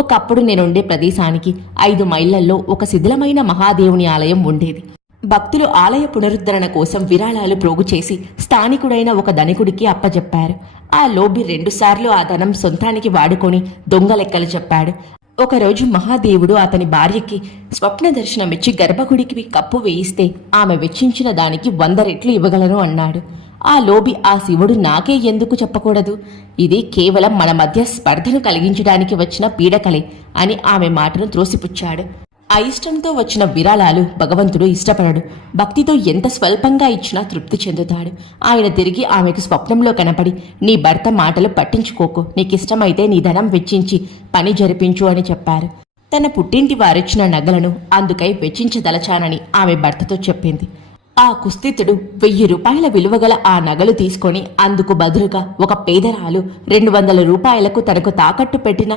ఒకప్పుడు నేనుండే ప్రదేశానికి 5 మైళ్లలో ఒక శిథిలమైన మహాదేవుని ఆలయం ఉండేది. భక్తులు ఆలయ పునరుద్ధరణ కోసం విరాళాలు ప్రోగు చేసి స్థానికుడైన ఒక ధనికుడికి అప్పజెప్పారు. ఆ లోబి 2 సార్లు ఆ ధనం సొంతానికి వాడుకొని దొంగ లెక్కలు చెప్పాడు. ఒకరోజు మహాదేవుడు అతని భార్యకి స్వప్న దర్శనమిచ్చి గర్భగుడికి కప్పు వేయిస్తే ఆమె వెచ్చించిన దానికి 100 రెట్లు ఇవ్వగలను అన్నాడు. ఆ లోబి ఆ శివుడు నాకే ఎందుకు చెప్పకూడదు? ఇది కేవలం మన మధ్య స్పర్ధను కలిగించడానికి వచ్చిన పీడకలే అని ఆమె మాటను త్రోసిపుచ్చాడు. ఆ ఇష్టంతో వచ్చిన విరాళాలు భగవంతుడు ఇష్టపడడు. భక్తితో ఎంత స్వల్పంగా ఇచ్చినా తృప్తి చెందుతాడు. ఆయన తిరిగి ఆమెకు స్వప్నంలో కనపడి, నీ భర్త మాటలు పట్టించుకోకు, నీకిష్టమైతే నీ ధనం వెచ్చించి పని జరిపించు అని చెప్పారు. తన పుట్టింటి వారిచ్చిన నగలను అందుకై వెచ్చించదలచానని ఆమె భర్తతో చెప్పింది. ఆ కుస్థితుడు 1000 రూపాయల విలువగల ఆ నగలు తీసుకొని అందుకు బదులుగా ఒక పేదరాలు 200 రూపాయలకు తనకు తాకట్టు పెట్టిన